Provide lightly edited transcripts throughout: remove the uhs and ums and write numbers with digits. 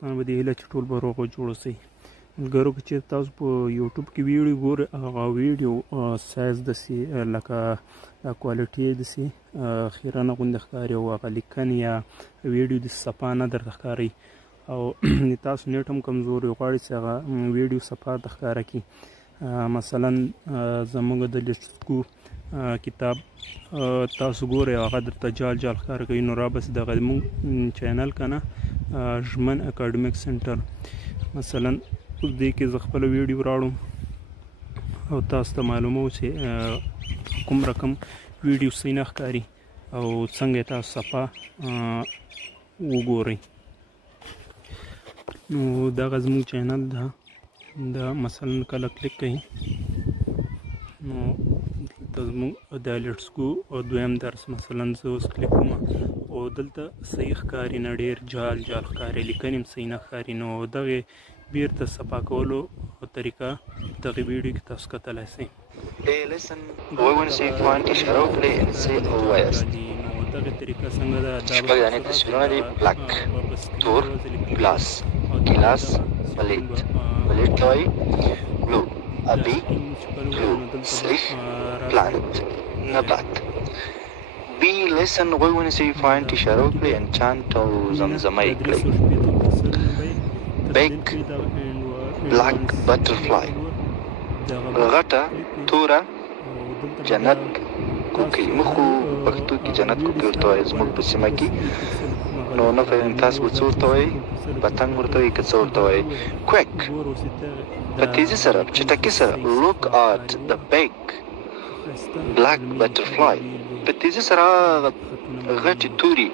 دوستان به دې هیله چې ټول به روغ او جوړ اوسئ. ملګرو که چېرته تاسو په یوټیوب کې ویډیو ګورئ هغه ویډیو سایز داسې لکه کوالټي یې داسې خیرنه غوندې ښکاري او هغه لیکنې یا ویډیو داسې صفا نه درته ښکاري او تاسو نیټ هم کمزوري غواړئ چې هغه ویډیو صفا درته ښکاره کړي. مثلا زموږ د لیسټسکو کتاب تاسو ګورئ هغه درته جال جال ښکاره کوي نو رابس دغه زموږ چینل که نه ژمن اکاډمیک سنټر مثلا اوس دې کې زه خپله ویډیو راوړم او تاسو ته معلومه و چې کوم رقم ویډیو صحیح نه ښکاري او څنګه یې تاسو صفا وګورئ. نو دغه زموږ چینل ده دا مثلا کله کلیک کوئ نو دلته زموږ د لیټسکو دویم درس مثلا زه اوس کلیک کوم او دلته صحیح ښکاري نه ډېر جال جال ښکاري لیکنې هم صحیح نه ښکاري نو دغې بیرته صفا کولو طریقه دغې ویډیو کې تاسو کتلی شئ. دغې طریقه څنګه ده شپږ دانې تصویرونه دي بلک تور ګلاس ګیلاس پلیټ پلیټ ته وایي بلو ابي بلو سلیف پلانت نبات. بي listen غوږ ونیسئ فاینټ اشاره وکړئ انچانټ او زمزمه یې کړئ. بیک بلاک بټرفلای غټه توره جنت کوکۍ موږ خو پښتو کې جنت کوکۍ ورته وایو زموږ په سیمه کې نو نه پوهېږم تاسو به څه ورته وایئ پتنګ ورته وایئ که څه ورته وایئ. کویک په تیزي سره په چټکۍ سره لوک آت د بیک بلاک بټرفلای په تیزي سره غټې توري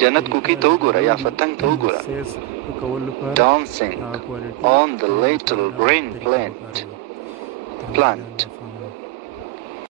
جنت کوکۍ ته وګوره یا پتنګ ته وګوره. dancing on the little green plant